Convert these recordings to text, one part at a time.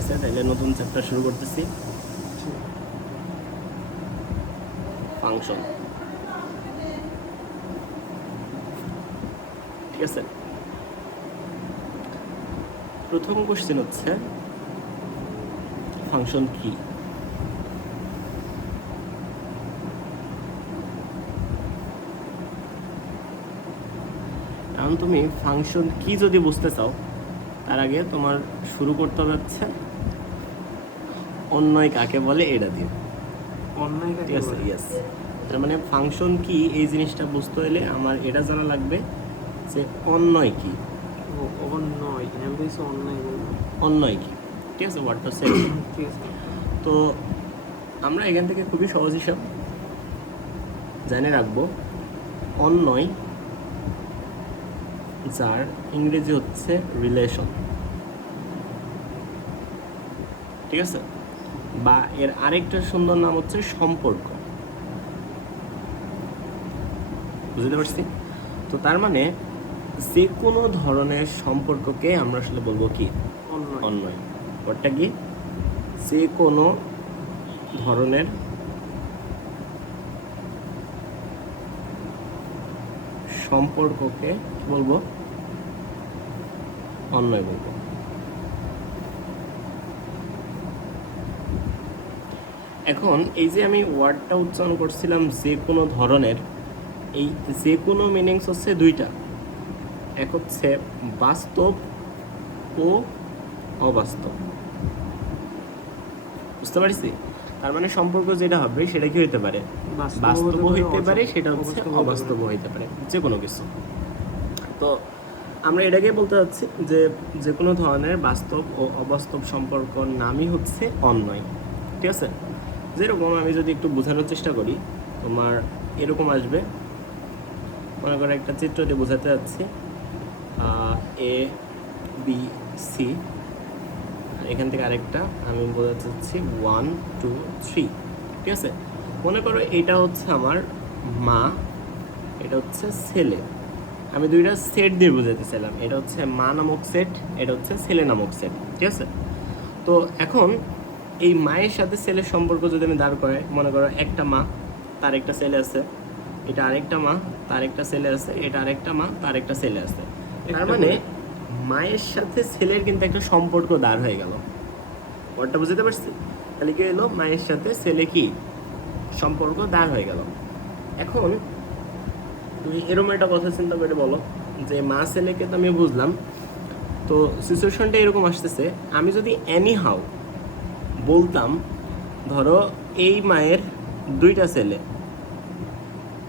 আছে, তাহলে নতুন চ্যাপ্টার শুরু করতেছি। ফাংশন, ঠিক আছে। প্রথম কোশ্চেন হচ্ছে ফাংশন কি? কারণ তুমি ফাংশন কি যদি বুঝতে চাও, তার আগে তোমার শুরু করতে হবে হচ্ছে অন্যয় কাকে বলে এটা দিয়ে। অন্যায় ঠিক আছে, ইয়েস। তার মানে ফাংশন কি এই জিনিসটা বুঝতে হলে আমার এটা জানা লাগবে যে অন্যয় কি। অন্যায়, আমি বলছি অন্যায় বলবো। অন্যয় কি, ঠিক আছে, ওয়ার্ডটা সেম। ঠিক আছে। তো আমরা এখান থেকে খুবই সহজ হিসাব জেনে রাখবো। অন্যয়, যার ইংরেজি হচ্ছে রিলেশন, ঠিক আছে, বা এর আরেকটা সুন্দর নাম হচ্ছে সম্পর্ক। বুঝতে পারছি? তো তার মানে যে কোনো ধরনের সম্পর্ককে আমরা আসলে বলবো কি? অন্যায়। অন্যয়। ওটা কি? যে কোনো ধরনের সম্পর্ককে কি বলবো? অন্যয় বলবো। এখন এই যে আমি ওয়ার্ডটা উচ্চারণ করছিলাম যে কোনো ধরনের, এই যে কোনো মিনিংস হচ্ছে দুইটা। এক হচ্ছে বাস্তব ও অবাস্তব। বুঝতে পারছি? তার মানে সম্পর্ক যেটা হবে সেটা কি হইতে পারে? বাস্তব হইতে পারে, সেটা হচ্ছে অবাস্তব হইতে পারে, যে কোনো কিছু। তো আমরা এটাকে বলতে চাচ্ছি যে যে কোনো ধরনের বাস্তব ও অবাস্তব সম্পর্কর নামই হচ্ছে অন্যয়। ঠিক আছে? যেরকম আমি যদি একটু বোঝানোর চেষ্টা করি, তোমার এরকম আসবে, মনে করো একটা চিত্র দিয়ে বোঝাতে যাচ্ছি, এ বি সি, এখান থেকে আরেকটা আমি বোঝাতে চাচ্ছি 1 2 3। ঠিক আছে, মনে করো এটা হচ্ছে আমার মা, এটা হচ্ছে ছেলে। আমি দুইটা সেট দিয়ে বোঝাতে চাইলাম, এটা হচ্ছে মা নামক সেট, এটা হচ্ছে ছেলে নামক সেট। ঠিক আছে, তো এখন এই মায়ের সাথে ছেলের সম্পর্ক যদি আমি দাঁড় করাই, মনে করো একটা মা, তার একটা ছেলে আছে, এটা আরেকটা মা, তার একটা ছেলে আছে, এটা আরেকটা মা, তার একটা ছেলে আছে। তার মানে মায়ের সাথে ছেলের কিন্তু একটা সম্পর্ক দাঁড় হয়ে গেল। ওটা বুঝতে পারছি? তাহলে কি হলো? মায়ের সাথে ছেলে কি সম্পর্ক দাঁড় হয়ে গেল। এখন তুমি এরকম একটা কথা চিন্তা করে বলো যে মা ছেলেকে তো আমি বুঝলাম, তো সিচুয়েশনটা এরকম আসতেছে, আমি যদি এনি হাউ বলতাম ধরো এই মায়ের দুইটা ছেলে,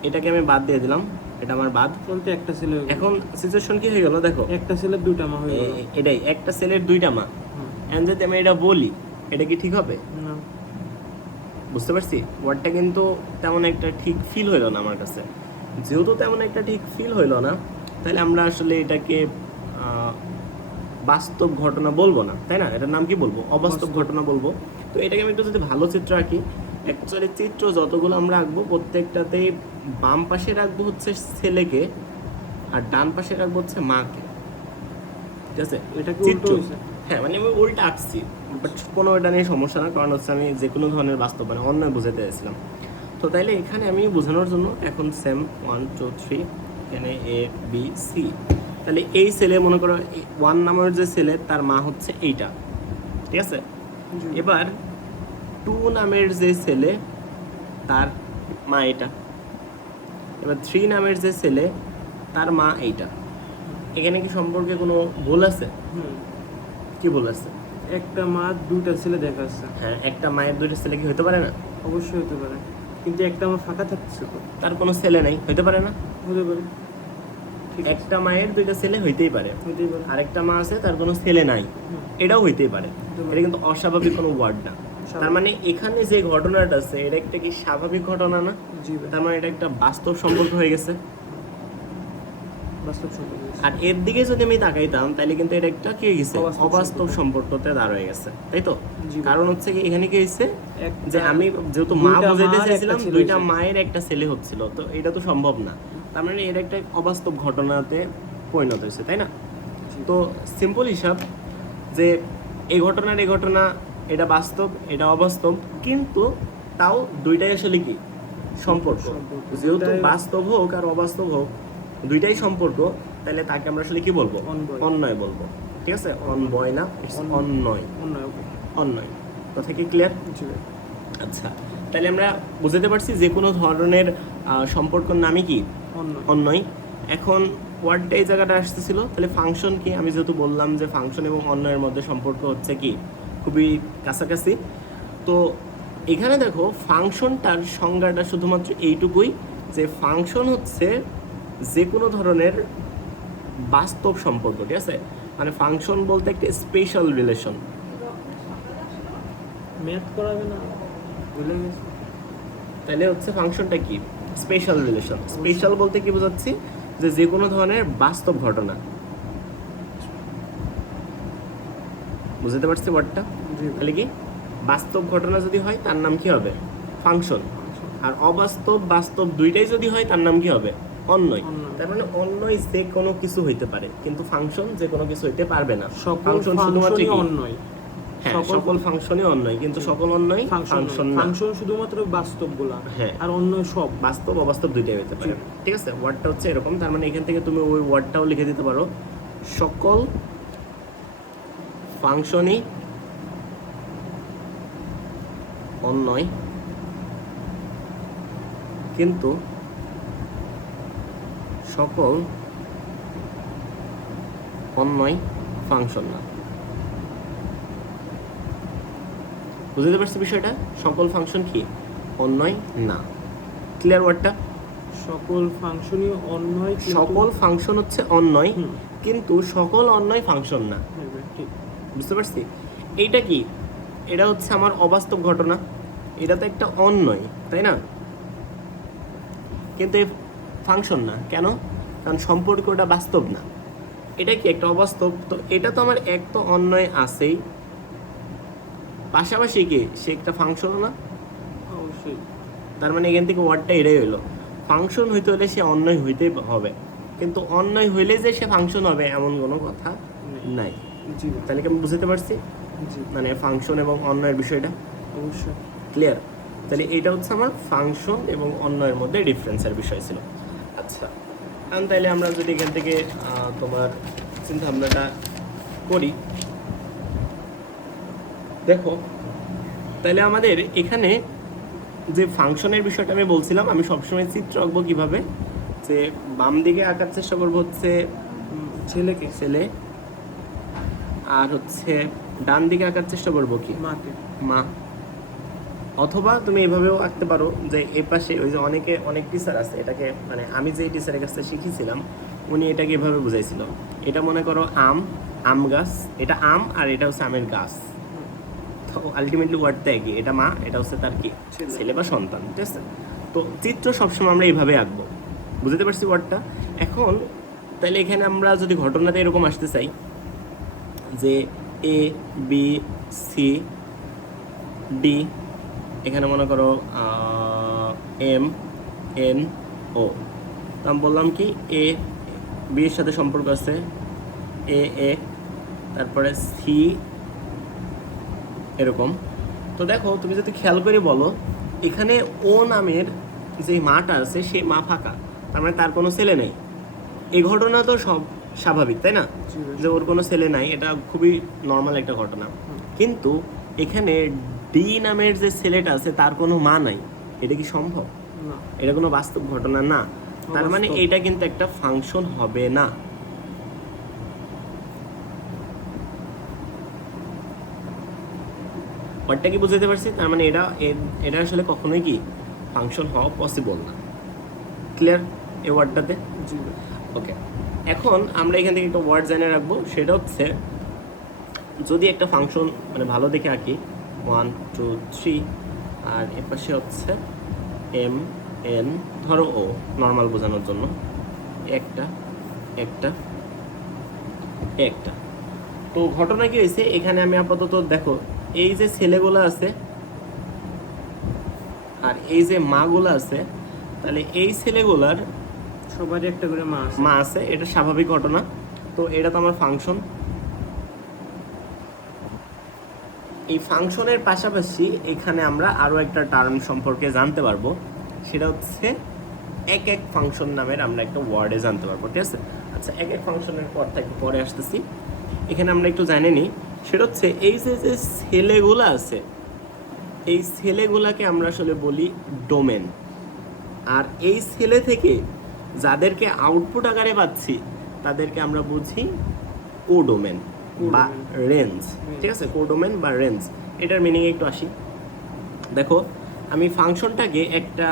এটাকে আমি বাদ দিয়ে দিলাম, এটা আমার বাদ, বলতে একটা ছেলে। এখন সিচুয়েশন কি হয়ে গেল দেখো, একটা ছেলের দুইটা মা হয়ে গেল। এটাই, একটা ছেলের দুইটা মা। এখন যদি আমি এটা বলি, এটা কি ঠিক হবে? না। বুঝতে পারছি? ওয়ার্ডটা কিন্তু তেমন একটা ঠিক ফিল হইলো না আমার কাছে। যেহেতু তেমন একটা ঠিক ফিল হইলো না, তাহলে আমরা আসলে এটাকে বাস্তব ঘটনা বলবো না, তাই না? এটার নাম কি বলবো? অবাস্তব ঘটনা বলবো। তো এটাকে আমি একটু যদি ভালো চিত্র আঁকি, অ্যাকচুয়ালি চিত্র যতগুলো আমরা আঁকবো প্রত্যেকটাতেই বাম পাশে রাখবো হচ্ছে ছেলেকে, আর ডান পাশে রাখবো হচ্ছে মাকে। ঠিক আছে, এটা কি উল্টো চিত্র, হইছে? হ্যাঁ মানে আমি উল্টা আঁকছি, বাট কোনো এটা নিয়ে সমস্যা না, কারণ হচ্ছে আমি যে কোনো ধরনের বাস্তব মানে অন্যায় বোঝাতে চাইছিলাম। তো তাইলে এখানে আমি বোঝানোর জন্য এখন সেম 1 2 3, এখানে এ বি সি। তাহলে এই ছেলে, মনে করো 1 নামের যে ছেলে, তার মা হচ্ছে এইটা, ঠিক আছে। এবার 2 নামের যে ছেলে, তার মা এটা। এবার 3 নামের যে ছেলে, তার মা এইটা। এখানে কি সম্পর্কে কোনো ভুল আছে? কি ভুল আছে? একটা মা দুইটা ছেলে দেখাচ্ছে। হ্যাঁ, একটা মায়ের দুইটা ছেলে কি হতে পারে না? অবশ্যই হতে পারে, কিন্তু একটা আমার ফাঁকা থাকছে তো। তার কোনো ছেলে নাই, হতে পারে না? হতে পারে। ঠিক আছে, একটা মায়ের দুইটা ছেলে হইতেই পারে, হতেই পারে। আরেকটা মা আছে তার কোনো ছেলে নাই, এটাও হইতেই পারে। হতে পারে। এটা কিন্তু অস্বাভাবিক কোনো ওয়ার্ড না। তার মানে এখানে যে ঘটনাটা আছে, এটা একটা কি স্বাভাবিক ঘটনা না? জি ভাই, তার মানে এটা একটা বাস্তব সম্পর্ক হয়ে গেছে। বাস্তব সম্পর্ক। আর এর দিকে যদি আমি তাকাইতাম, তাহলে কিন্তু এটা একটা কি হয়ে গেছে? অবাস্তব অবাস্তব সম্পর্কতে দাঁড় হয়ে গেছে, তাই তো? জি ভাই। কারণ হচ্ছে কি, এখানে কি হয়েছে একটা- যে আমি যেহেতু মা দুইটা বোঝাইতে মা আর চাইছিলাম, একটা ছেলে দুইটা হয়েছে। মায়ের একটা ছেলে হচ্ছিল, তো এটা তো সম্ভব না। তার মানে এর একটা অবাস্তব ঘটনাতে পরিণত হয়েছে, তাই না? জি। তো সিম্পল হিসাব যে এই ঘটনা এটা বাস্তব, এটা অবাস্তব, কিন্তু তাও দুইটাই আসলে কি সম্পর্ক। সম্পর্ক। যেহেতু দুইটাই- বাস্তব হোক আর অবাস্তব হোক, দুইটাই সম্পর্ক, তাহলে তাকে আমরা আসলে কি বলবো? অন্বয়। অন্বয় বলবো। ঠিক আছে, অনবয় না, অন্বয়। অন্বয়। অন্যয়, ওকে। অন্বয়, কথা কি ক্লিয়ার? জি ভাই। আচ্ছা, তাহলে আমরা বুঝতে পারছি যে কোনো ধরনের সম্পর্কর নামই কি অন্যয়। অন্যয়। এখন ওয়ার্ডটা এই জায়গাটা আসতেছিল, তাহলে ফাংশন কি? আমি যেহেতু বললাম যে ফাংশন এবং অন্যয়ের মধ্যে সম্পর্ক হচ্ছে কি খুবই কাছাকাছি, তো এখানে দেখো ফাংশনটার সংজ্ঞাটা শুধুমাত্র এইটুকুই যে ফাংশন হচ্ছে যে কোনো ধরনের বাস্তব সম্পর্ক। ঠিক আছে, মানে ফাংশন বলতে একটা স্পেশাল রিলেশন। ম্যাথ করাবে না, ভুলে গেছি। তাহলে হচ্ছে ফাংশনটা কি? Special relation. স্পেশাল বলতে কি বোঝাচ্ছি? যে যে কোনো ধরনের বাস্তব ঘটনা। বুঝতে পারছি ওয়ার্ডটা? জি ভাই। তাহলে কি বাস্তব ঘটনা যদি হয় তার নাম কি হবে? ফাংশন। আর অবাস্তব বাস্তব দুইটাই যদি হয় তার নাম কি হবে? অন্যয়। অন্যয়। তার মানে অন্যয় যে কোনো কিছু হইতে পারে, কিন্তু ফাংশন যে কোনো কিছু হইতে পারবে না। সকল ফাংশন শুধুমাত্র ফাংশনই কি? অন্যয়। হ্যাঁ, সকল- সকল ফাংশনই অন্যয়, কিন্তু সকল অন্যয় ফাংশন না। ফাংশন শুধুমাত্র বাস্তবগুলা, হ্যাঁ। আর অন্য সব বাস্তব অবাস্তব দুইটাই হতে পারে। জি। ঠিক আছে, ওয়ার্ডটা হচ্ছে এরকম। তার মানে এখান থেকে তুমি ওই ওয়ার্ডটাও লিখে দিতে পারো, সকল ফাংশনই অন্যয়, কিন্তু সকল অন্যয় ফাংশন না। বুঝতে পারছি বিষয়টা? সকল ফাংশন কি অন্যয় না। ক্লিয়ার ওয়ার্ডটা? সকল ফাংশনই অন্যয়, কিন্তু- সকল ফাংশন হচ্ছে অন্যয়, হুম। কিন্তু সকল অন্যয় ফাংশন না। হ্যাঁ ভাই, ঠিক। বুঝতে পারছি? এইটা কি? এটা হচ্ছে আমার অবাস্তব ঘটনা, এটা তো একটা অন্যয়, তাই না? কিন্তু এই ফাংশন না কেন? কারণ সম্পর্কটা বাস্তব না। এটা কি একটা অবাস্তব? তো এটা তো আমার এক তো অন্যয় আছেই, পাশাপাশি কি সে একটা ফাংশনও না। অবশ্যই। তার মানে এখান থেকে ওয়ার্ডটা এটাই হলো, ফাংশন হইতে হলে সে অন্যয় হইতেই হবে, কিন্তু অন্যয় হইলে যে সে ফাংশন হবে এমন কোনো কথা নাই। জি ভাই। তাহলে কি আমি বুঝতে পারছি জি, মানে ফাংশন এবং অন্যয়ের বিষয়টা? অবশ্যই। ক্লিয়ার? তাহলে এইটা হচ্ছে আমার ফাংশন এবং অন্যয়ের মধ্যে ডিফারেন্সের বিষয় ছিল। আচ্ছা, এখন তাইলে আমরা যদি এখান থেকে তোমার চিন্তা ভাবনাটা করি, দেখো তাহলে আমাদের এখানে যে ফাংশনের বিষয়টা আমি বলছিলাম, আমি সবসময় চিত্র আঁকবো কিভাবে, যে বাম দিকে আঁকার চেষ্টা করবো হচ্ছে ছেলেকে, ছেলে, আর হচ্ছে ডান দিকে আঁকার চেষ্টা করবো কি মাকে। মা। অথবা তুমি এভাবেও আঁকতে পারো যে এ পাশে ওই যে অনেক টিচার আছে, এটাকে মানে আমি যে টিচারের কাছে শিখেছিলাম উনি এটাকে এভাবে বুঝাইছিল। এটা মনে করো আম গাছ, এটা আম আর এটা হচ্ছে আমের গাছ, তো আলটিমেটলি ওয়ার্ডটা একই, এটা মা, এটা হচ্ছে তার কি ছেলে। ছেলে বা সন্তান। ঠিক আছে, তো চিত্র সবসময় আমরা এইভাবে আঁকবো। বুঝতে পারছি ওয়ার্ডটা? এখন তাহলে এখানে আমরা যদি ঘটনাতে এরকম আসতে চাই যে এ বি সি ডি, এখানে মনে করো এম এন ও, তো আমি বললাম কি এ বি এর সাথে সম্পর্ক আছে, এ তারপরে সি এরকম। তো দেখো তুমি যদি খেয়াল করে বলো, এখানে ও নামের যে মাটা আছে সেই মা ফাঁকা, তার মানে তার কোনো ছেলে নেই। এই ঘটনা তো সব স্বাভাবিক, তাই না? জি ভাই। যে ওর কোনো ছেলে নাই, এটা খুবই নর্মাল একটা ঘটনা। কিন্তু এখানে ডি নামের যে ছেলেটা আছে তার কোনো মা নাই, এটা কি সম্ভব? না। এটা কোনো বাস্তব ঘটনা না। তার মানে অবাস্তব। এটা কিন্তু একটা ফাংশন হবে না। ওয়ার্ডটা কি বুঝতে পারছি? তার মানে এটা আসলে কখনোই কি ফাংশন হওয়া পসিবল না। ক্লিয়ার এই ওয়ার্ডটাতে? জি ভাই। ওকে, এখন আমরা এখান থেকে একটা ওয়ার্ড জেনে রাখবো, সেটা হচ্ছে যদি একটা ফাংশন মানে ভালো দেখে আঁকি 1 2 3, আর এর পাশে হচ্ছে এম এন, ধরো ও নর্মাল বোঝানোর জন্য, একটা একটা একটা। তো ঘটনা কি হয়েছে এখানে, আমি আপাতত দেখো এই যে ছেলেগুলো আছে আর এই যে মাগুলো আছে, তাহলে এই ছেলেগুলার সবারই একটা করে মা আছে। মা আছে, এটা স্বাভাবিক ঘটনা। তো এটা তো আমার ফাংশন। এই ফাংশনের পাশাপাশি এখানে আমরা আরও একটা টার্ম সম্পর্কে জানতে পারবো, সেটা হচ্ছে এক এক ফাংশন নামের আমরা একটা ওয়ার্ডে জানতে পারবো, ঠিক আছে? আচ্ছা, এক এক ফাংশনের পরটা একটু পরে আসতেছি। এখানে আমরা একটু জানি নি, সেটা হচ্ছে এই যে যে ছেলেগুলো আছে, এই ছেলেগুলাকে আমরা আসলে বলি ডোমেন। আর এই ছেলে থেকে যাদেরকে আউটপুট আকারে পাচ্ছি তাদেরকে আমরা বুঝি কোডোমেন বা রেঞ্জ, ঠিক আছে? কোডোমেন বা রেঞ্জ, এটার মিনিং একটু আসি। দেখো, আমি ফাংশনটাকে একটা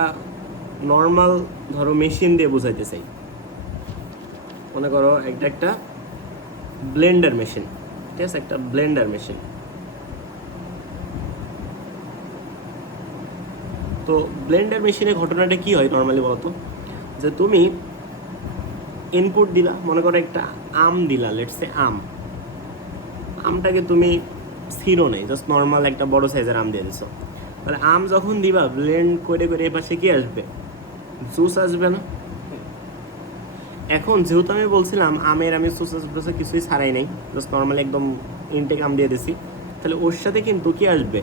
নর্মাল ধরো মেশিন দিয়ে বোঝাইতে চাই। মনে করো একটা ব্লেন্ডার মেশিন, ঠিক আছে? একটা ব্লেন্ডার মেশিন। তো ব্লেন্ডার মেশিনের ঘটনাটা কি হয় নর্মালি বলতো, যে তুমি ইনপুট দিলা, মনে করো একটা আম দিলা, লেটস সে আমটাকে তুমি ছিঁড়ো নেই, জাস্ট নর্মাল একটা বড় সাইজের আম দিয়ে দিছো। তাহলে আম যখন দিবা ব্লেন্ড করে করে এ পাশে কি আসবে? জুস আসবে না? এখন যেহেতু আমি বলছিলাম আমের আমি সুস কিছুই ছাড়াই নাই, জাস্ট নর্মালি একদম ইনটেক আম দিয়ে দিছি, তাহলে ওর সাথে কিন্তু কি আসবে?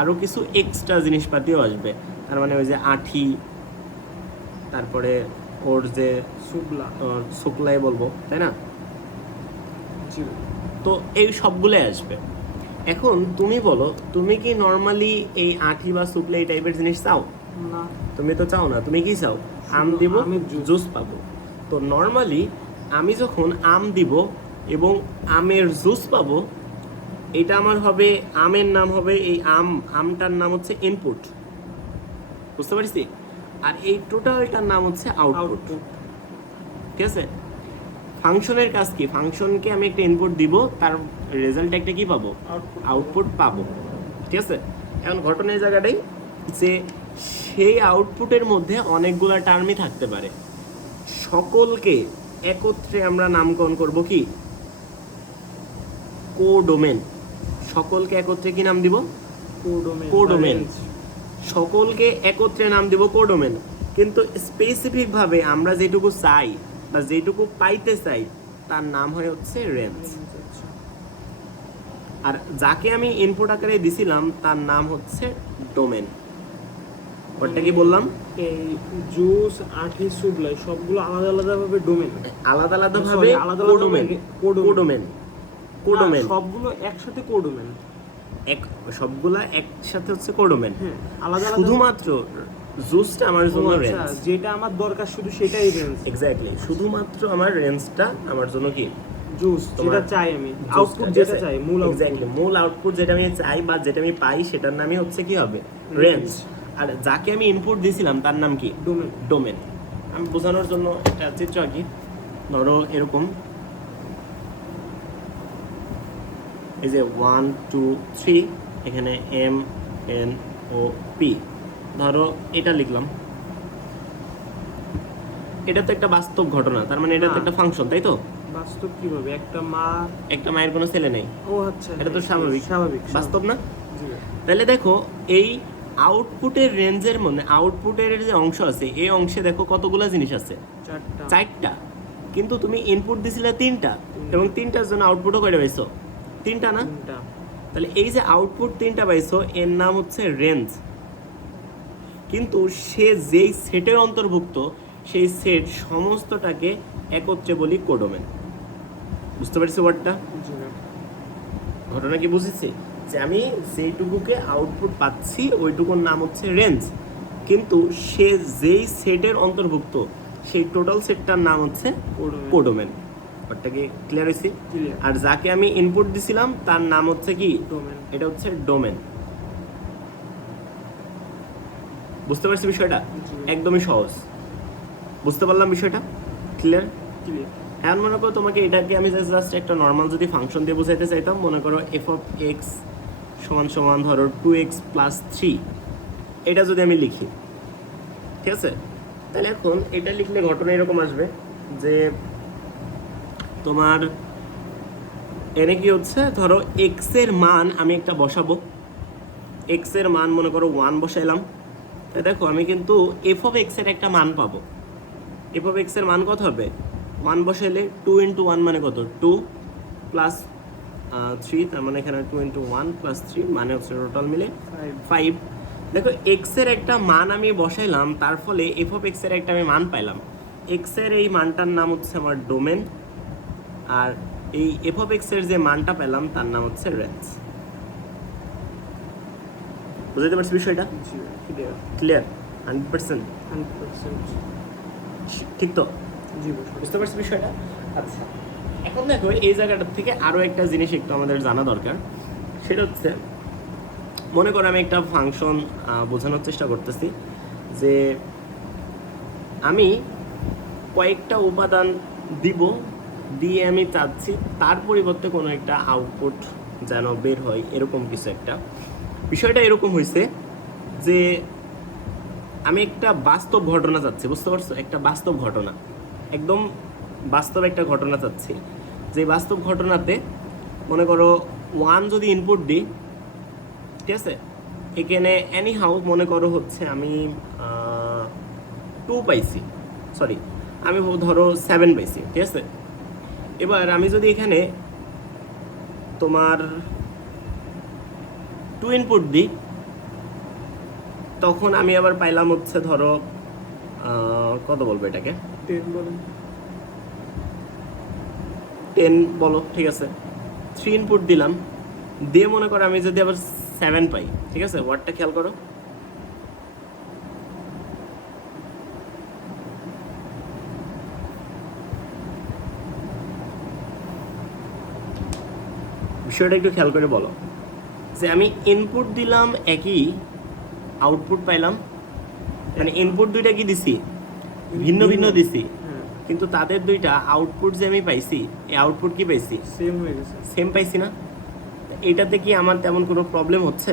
আরও কিছু এক্সট্রা জিনিসপাতিও আসবে। তার মানে ওই যে আঠি, তারপরে ওর যে শুকলাই বলবো, তাই না? তো এই সবগুলোই আসবে। এখন তুমি বলো, তুমি কি নর্মালি এই আঠি বা শুকলাই টাইপের জিনিস চাও? না, তুমি তো চাও না। তুমি কি চাও? আম দিব, জুস পাবো। তো নর্মালি আমি যখন আম দিব এবং আমের জুস পাবো, এটা আমার হবে, আমের নাম হবে, এই আমটার নাম হচ্ছে ইনপুট, বুঝতে পারছি? আর এই টোটালটার নাম হচ্ছে আউটপুট, ঠিক আছে? ফাংশনের কাজ কি? ফাংশনকে আমি একটা ইনপুট দিব, তার রেজাল্ট একটা কি পাবো? আউটপুট পাবো, ঠিক আছে? এখন ঘটনা এই জায়গাটাই যে সেই আউটপুটের মধ্যে অনেকগুলা টার্মই থাকতে পারে, সকলকে একত্রে আমরা নামকরণ করব কি? কোডোমেন। সকলকে একত্রে কি নাম দিব? কোডোমেন। সকলকে একত্রে নাম দিব কোডোমেন। কিন্তু স্পেসিফিক ভাবে আমরা যেটুকু চাই বা যেটুকু পাইতে চাই তার নাম হয় হচ্ছে রেঞ্জ। আর যাকে আমি ইনপুট আকারে দিছিলাম তার নাম হচ্ছে ডোমেন। ওটা কি বললাম? এই জুস, আঠি, শুকলাই সবগুলো আলাদা আলাদা ভাবে ডোমেন, আলাদা আলাদা ভাবে কোডোমেন। কোডোমেন সবগুলো একসাথে কোডোমেন, সবগুলা একসাথে হচ্ছে কোডোমেন। আলাদা আলাদা। শুধুমাত্র জুসটা আমার জন্য রেঞ্জ, যেটা আমার দরকার শুধু সেটাই রেঞ্জ। এক্স্যাক্টলি, শুধুমাত্র আমার রেঞ্জটা আমার জন্য কি? জুস, যেটা চাই আমি, আউটপুট যেটা চাই, মূল এক্স্যাক্টলি, মূল আউটপুট যেটা আমি চাই বা যেটা আমি পাই সেটার নামই হচ্ছে কি হবে? রেঞ্জ। আর যাকে আমি ইনপুট দিয়েছিলাম তার নাম কি? ডোমেন। ডোমেন। আমি বোঝানোর জন্য একটা চিত্র আঁকি। ধরো এরকম, এই যে 1 2 3, এখানে এম এন ও পি, ধরো এটা লিখলাম। এটা তো একটা বাস্তব ঘটনা, তার মানে এটা তো একটা ফাংশন, তাই তো? বাস্তব কিভাবে? একটা মায়ের কোনো ছেলে নেই। ও আচ্ছা, এটা তো স্বাভাবিক, বাস্তব না? জি। তাহলে দেখো এই আউটপুটের রেঞ্জের মধ্যে আউটপুটের যে অংশ আছে, এই অংশে দেখো কতগুলো জিনিস আছে? চারটা। কিন্তু তুমি ইনপুট দিছিলে তিনটা, এবং তিনটার জন্য আউটপুটও কয়টা পাইছো? তিনটা না? তাহলে এই যে আউটপুট তিনটা পাইছো, এর নাম হচ্ছে রেঞ্জ। কিন্তু সে যেই সেটের অন্তর্ভুক্ত, সেই সেট সমস্তটাকে একত্রে বলি কোডোমেন। বুঝতে পারছি ওয়ার্ডটা? ঘটনা কি বুঝেছি? যে আমি যেইটুকুকে আউটপুট পাচ্ছি ওইটুকুর নাম হচ্ছে রেঞ্জ, কিন্তু সে যেই সেটের অন্তর্ভুক্ত সেই টোটাল সেটটার নাম হচ্ছে কোডোমেন। ওটা কি ক্লিয়ার হয়েছে? আর যাকে আমি ইনপুট দিছিলাম তার নাম হচ্ছে কি? ডোমেন। এটা হচ্ছে ডোমেন। বুঝতে পারছি বিষয়টা? একদমই সহজ। বুঝতে পারলাম বিষয়টা? ক্লিয়ার? এখন মনে করো তোমাকে এটাকে আমি জাস্ট একটা নর্মাল যদি ফাংশন দিয়ে বোঝাইতে চাইতাম, মনে করো এফ অফ এক্স সমান সমান ধরো 2x + 3, এটা যদি আমি লিখি, ঠিক আছে? তাহলে এখন এটা লিখলে ঘটনা এরকম আসবে যে তোমার এনে কি হচ্ছে, ধরো এক্স এর মান আমি একটা বসাবো, এক্স এর মান মনে করো 1 বসাইলাম। দেখো আমি কিন্তু এফ অফ এক্স এর একটা মান পাবো। এফ অফ এক্স এর মান কত হবে? 1 বসাইলে 2 × 1 মানে কত? 2 প্লাস 3, তার মানে এখানে 2 × 1 + 3 মানে হচ্ছে টোটাল মিলে 5 5। দেখো এক্স এর একটা মান আমি বসাইলাম, তার ফলে এফ অফ এক্স এর একটা আমি মান পাইলাম। এক্স এর এই মানটার নাম হচ্ছে আমার ডোমেন, আর এই এফ অফ এক্স এর যে মানটা পেলাম তার নাম হচ্ছে রেঞ্জ। বুঝতে পারছি বিষয়টা? জি ক্লিয়ার ক্লিয়ার? 100%? 100% ঠিক তো? জি ভাই বুঝতে পারছি বিষয়টা? আচ্ছা, এখন দেখো এই জায়গাটার থেকে আরও একটা জিনিস একটু আমাদের জানা দরকার। সেটা হচ্ছে, মনে করো আমি একটা ফাংশন বোঝানোর চেষ্টা করতেছি যে আমি কয়েকটা উপাদান দিব, দিয়ে আমি চাচ্ছি তার পরিবর্তে কোনো একটা আউটপুট যেন বের হয়, এরকম কিছু একটা। বিষয়টা এরকম হয়েছে যে আমি একটা বাস্তব ঘটনা চাচ্ছি, বুঝতে পারছো? একটা বাস্তব ঘটনা, একদম বাস্তব একটা ঘটনা চাচ্ছি। যে বাস্তব ঘটনাতে মনে করো 1 যদি ইনপুট দিই, ঠিক আছে, এখানে এনি হাউ মনে করো হচ্ছে আমি 2 পাইছি, সরি আমি ধরো 7 পাইছি, ঠিক আছে। এবার আমি যদি এখানে তোমার 2 ইনপুট দিই, তখন আমি আবার পাইলাম হচ্ছে ধরো কত বলবো এটাকে, 10 বলেন, 10 বলো, ঠিক আছে। 3 ইনপুট দিলাম, দিয়ে মনে করো আমি যদি আবার 7 পাই, ঠিক আছে, ওয়ার্ডটা খেয়াল করো। বিষয়টা একটু খেয়াল করে বলো যে আমি ইনপুট দিলাম একই, আউটপুট পাইলাম, মানে ইনপুট দুইটা কি দিছি, ভিন্ন ভিন্ন দিছি, হ্যাঁ কিন্তু তাদের দুইটা আউটপুট যে আমি পাইছি, এই আউটপুট কি পাইছি, সেম হয়ে গেছে। সেম পাইছি না? এটাতে কি আমার তেমন কোনো প্রবলেম হচ্ছে?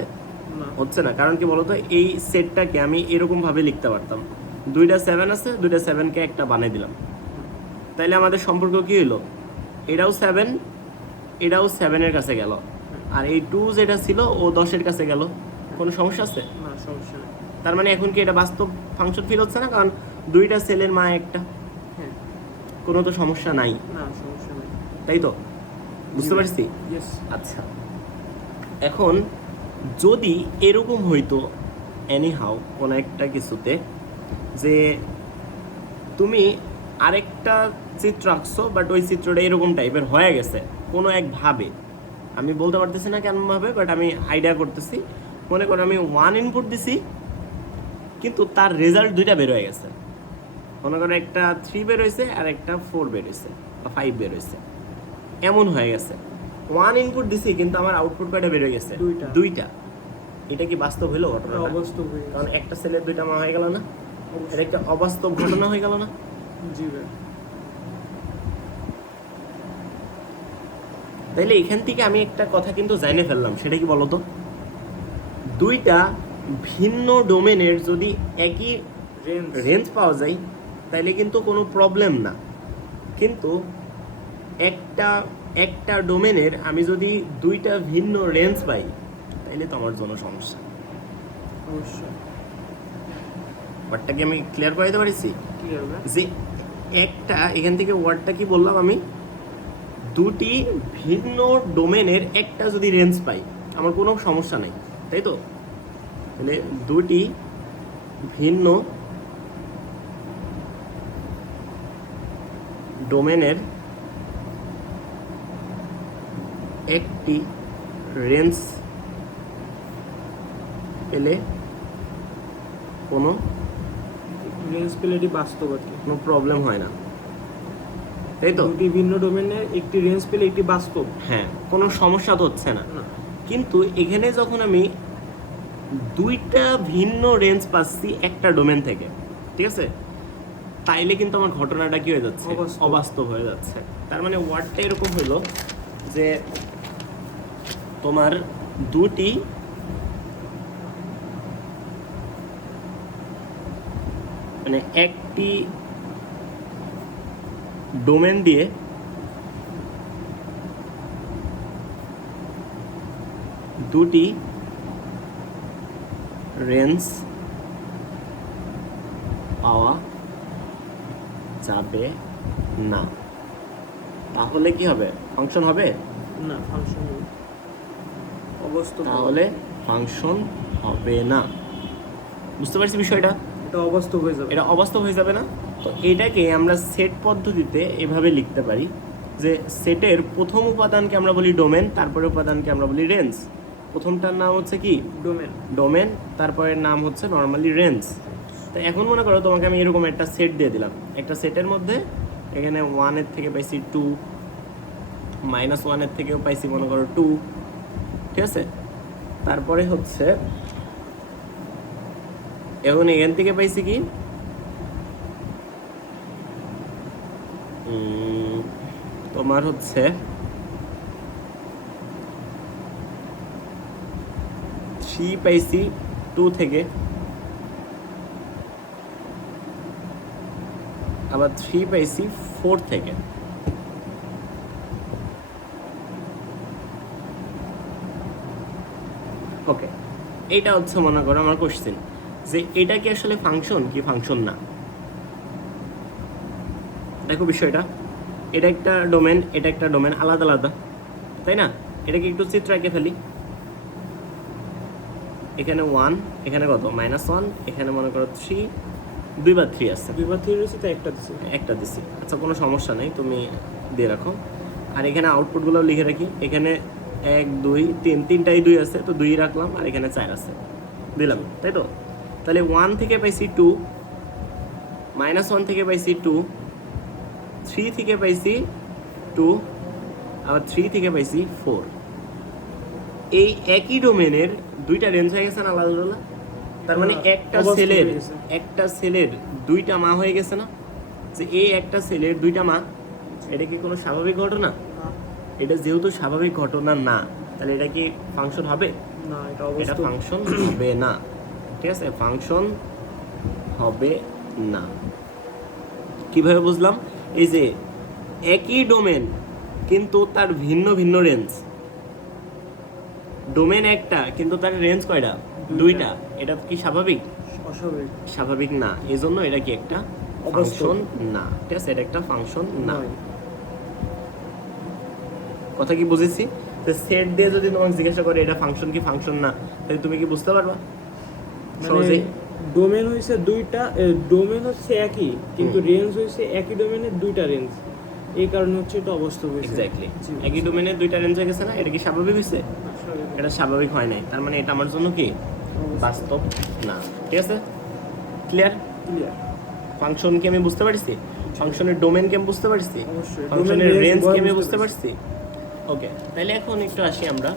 না হচ্ছে না। কারণ কি বলতো, এই সেটটাকে আমি এরকমভাবে লিখতে পারতাম, দুইটা 7 আছে, দুইটা 7কে একটা বানিয়ে দিলাম, তাইলে আমাদের সম্পর্ক কি হলো, এটাও 7, এটাও 7-এর কাছে গেল, আর এই 2 যেটা ছিল ও 10-এর কাছে গেল। কোনো সমস্যা আছে? না সমস্যা নেই। তার মানে এখন কি এটা বাস্তব ফাংশন ফিল হচ্ছে না? কারণ দুইটা সেলের মা একটা, হ্যাঁ কোনো তো সমস্যা নাই, না সমস্যা নেই। তাই তো? বুঝতে পারছি? ইয়েস আচ্ছা, এখন যদি এরকম হইতো এনি হাউ কোনো একটা কিছুতে, যে তুমি আরেকটা চিত্র আঁকছো, বাট ওই চিত্রটা এরকম টাইপের হয়ে গেছে কোনো একভাবে, আমি বলতে পারতেছি না কেমনভাবে, বাট আমি আইডিয়া করতেছি। মনে করো আমি 1 ইনপুট দিছি, কিন্তু তার রেজাল্ট দুইটা বের হয়ে গেছে। মনে করো একটা 3 বের হয়েছে আর একটা 4 বের হয়েছে বা 5 বের হয়েছে, এমন হয়ে গেছে। 1 ইনপুট দিছি কিন্তু আমার আউটপুট কয়টা বের হয়ে গেছে, দুইটা। এটা কি বাস্তব হলো ঘটনা? অবাস্তব হয়ে কারণ গেছে। একটা সেলের দুইটা মা হয়ে গেল না? এটা একটা অবাস্তব ঘটনা হয়ে গেল না? জি ভাই তাইলে এখান থেকে আমি একটা কথা কিন্তু জানিয়ে ফেললাম, সেটা কি বলতো, দুইটা ভিন্ন ডোমেনের যদি একই রেঞ্জ রেঞ্জ পাওয়া যায় তাইলে কিন্তু কোনো প্রবলেম না, কিন্তু একটা একটা ডোমেনের আমি যদি দুইটা ভিন্ন রেঞ্জ পাই তাইলে তো আমার জন্য সমস্যা। অবশ্যই ওয়ার্ডটা কি আমি ক্লিয়ার করে দিতে পারছি? ক্লিয়ার ভাই। যে একটা এখান থেকে ওয়ার্ডটা কি বললাম আমি, দুটি ভিন্ন ডোমেনের একটা যদি রেঞ্জ পাই আমার কোনো সমস্যা নাই, তাই তো? তাহলে দুটি ভিন্ন ডোমেনের একটি রেঞ্জ পেলে কোনো রেঞ্জ পেলে এটি বাস্তব আর কি। কোনো প্রবলেম হয় না, তাই তো? দুটি ভিন্ন ডোমেনের একটি রেঞ্জ পেলে একটি বাস্তব। হ্যাঁ, কোনো সমস্যা তো হচ্ছে না। না কিন্তু এখানে যখন আমি দুইটা ভিন্ন রেঞ্জ পাচ্ছি একটা ডোমেন থেকে, ঠিক আছে, তাইলে কিন্তু আমার ঘটনাটা কি হয়ে যাচ্ছে, অবাস্তব। অবাস্তব হয়ে যাচ্ছে। তার মানে ওয়ার্ডটা এরকম হইলো যে তোমার দুটি মানে একটি ডোমেন দিয়ে দুটি রেঞ্জ পাওয়া যাবে না, তাহলে কি হবে, ফাংশন হবে? না ফাংশন অবাস্তব, তাহলে ফাংশন হবে না। বুঝতে পারছি বিষয়টা? এটা অবাস্তব হয়ে যাবে। এটা অবাস্তব হয়ে যাবে না? তো এটাকে আমরা সেট পদ্ধতিতে এভাবে লিখতে পারি যে সেটের প্রথম উপাদানকে আমরা বলি ডোমেন, তারপরে উপাদানকে আমরা বলি রেঞ্জ। প্রথমটার নাম হচ্ছে কি? ডোমেন। ডোমেন, তারপরের নাম হচ্ছে নর্মালি রেঞ্জ। তো এখন মনে করো তোমাকে আমি এরকম একটা সেট দিয়ে দিলাম, একটা সেটের মধ্যে এখানে 1 থেকে পাইছি 2, -1 থেকেও পাইছি মনে করো 2, ঠিক আছে? তারপরে হচ্ছে এখন এখান থেকে পাইছি কি তোমার হচ্ছে 3 পাইছি 2 থেকে, আবার 3 পাইছি 4 থেকে। ওকে, এইটা হচ্ছে মনে করো আমার কোশ্চেন যে এটা কি আসলে ফাংশন কি ফাংশন না। দেখো বিষয়টা, এটা একটা ডোমেন, এটা একটা ডোমেন, আলাদা আলাদা, তাই না? এটাকে একটু চিত্র এঁকে ফেলি। এখানে 1, এখানে কত -1, এখানে মনে করো 3, 2 বার 3 আছে, 2 বার 3 রয়েছে তো একটা দিছি। একটা দিছি, আচ্ছা কোনো সমস্যা নেই, তুমি দিয়ে রাখো। আর এখানে আউটপুটগুলো লিখে রাখি, এখানে 1 2 3, তিনটাই 2 আছে তো 2 রাখলাম, আর এখানে 4 আছে দিলাম, তাই তো? তাহলে 1 থেকে পাইছি 2, -1 থেকে পাইছি 2, 3 থেকে পাইছি 2, আবার 3 থেকে পাইছি 4। এই একই ডোমেনের দুইটা রেঞ্জ হয়ে গেছে না আলাদা আলাদা? তার মানে একটা অবাস্তব সেলের হয়ে গেছে। একটা সেলের দুইটা মা হয়ে গেছে না? যে এই একটা সেলের দুইটা মা, এটা কি কোনো স্বাভাবিক ঘটনা? এটা যেহেতু স্বাভাবিক ঘটনা না, তাহলে এটা কি ফাংশন হবে? না, এটা এটা অবাস্তব। ফাংশন হবে না, ঠিক আছে? ফাংশন হবে না। কিভাবে বুঝলাম? এই যে একই ডোমেন কিন্তু তার ভিন্ন ভিন্ন রেঞ্জ। ডোমেন একটা কিন্তু তার রেঞ্জ কয়টা? দুইটা। এটা কি স্বাভাবিক? অস্বাভাবিক। স্বাভাবিক না, এজন্য এটা কি একটা অবাস্তব। ফাংশন না, ঠিক আছে? এটা একটা ফাংশন না। নয়। কথা কি বুঝেছি? তো সেট দিয়ে যদি তোমাকে জিজ্ঞাসা করে এটা ফাংশন কি ফাংশন না, তাহলে তুমি কি বুঝতে পারবা মানে সহজেই? ডোমেন হইছে দুইটা, ডোমেন হচ্ছে একই কিন্তু রেঞ্জ হইছে একই ডোমেনের দুইটা রেঞ্জ, এই কারণে হচ্ছে এটা অবাস্তব হইছে। এক্স্যাক্টলি, জি, একই ডোমেনের দুইটা রেঞ্জ হয়ে গেছে না? এটা কি স্বাভাবিক হয়েছে? অস্বাভাবিক। এটা স্বাভাবিক হয় নাই, তার মানে এটা আমার জন্য কি বাস্তব না, ঠিক আছে? ক্লিয়ার? ক্লিয়ার। ফাংশন কি আমি বুঝতে পারছি? ফাংশনের ডোমেন কি আমি বুঝতে পারছি? অবশ্যই। ফাংশনের Domain, রেঞ্জ range কি আমি উভয় বুঝতে পারছি? ওকে, তাহলে এখন একটু আসি আমরা